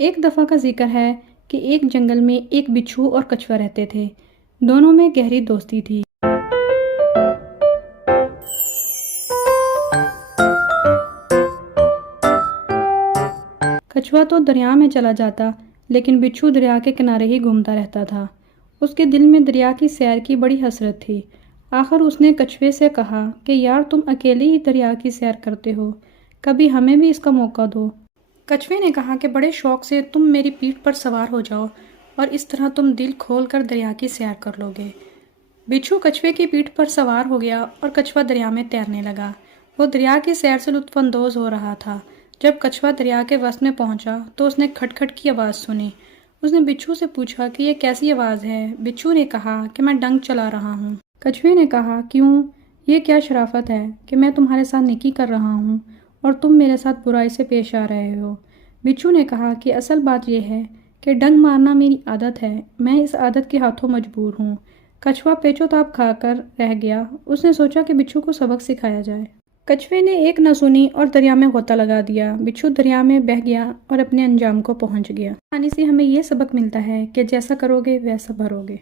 एक दफ़ा का जिक्र है कि एक जंगल में एक बिच्छू और कछुआ रहते थे। दोनों में गहरी दोस्ती थी। कछुआ तो दरिया में चला जाता, लेकिन बिच्छू दरिया के किनारे ही घूमता रहता था। उसके दिल में दरिया की सैर की बड़ी हसरत थी। आखिर उसने कछुए से कहा कि यार, तुम अकेले ही दरिया की सैर करते हो, कभी हमें भी इसका मौका दो। कछुए ने कहा कि बड़े शौक से तुम मेरी पीठ पर सवार हो जाओ और इस तरह तुम दिल खोल कर दरिया की सैर कर लोगे। बिच्छू कछुए की पीठ पर सवार हो गया और कछुआ दरिया में तैरने लगा। वो दरिया की सैर से लुत्फानंदोज हो रहा था। जब कछुआ दरिया के वस्त में पहुंचा तो उसने खटखट की आवाज़ सुनी। उसने बिच्छू से पूछा कि यह कैसी आवाज़ है। बिच्छू ने कहा कि मैं डंक चला रहा हूँ। कछुए ने कहा, क्यों, ये क्या शराफत है कि मैं तुम्हारे साथ नेकी कर रहा हूँ और तुम मेरे साथ बुराई से पेश आ रहे हो। बिच्छू ने कहा कि असल बात यह है कि डंक मारना मेरी आदत है, मैं इस आदत के हाथों मजबूर हूँ। कछुआ पेचोताप खाकर रह गया। उसने सोचा कि बिच्छू को सबक सिखाया जाए। कछुए ने एक न सुनी और दरिया में गोता लगा दिया। बिच्छू दरिया में बह गया और अपने अंजाम को पहुंच गया। कहानी से हमें यह सबक मिलता है कि जैसा करोगे वैसा भरोगे।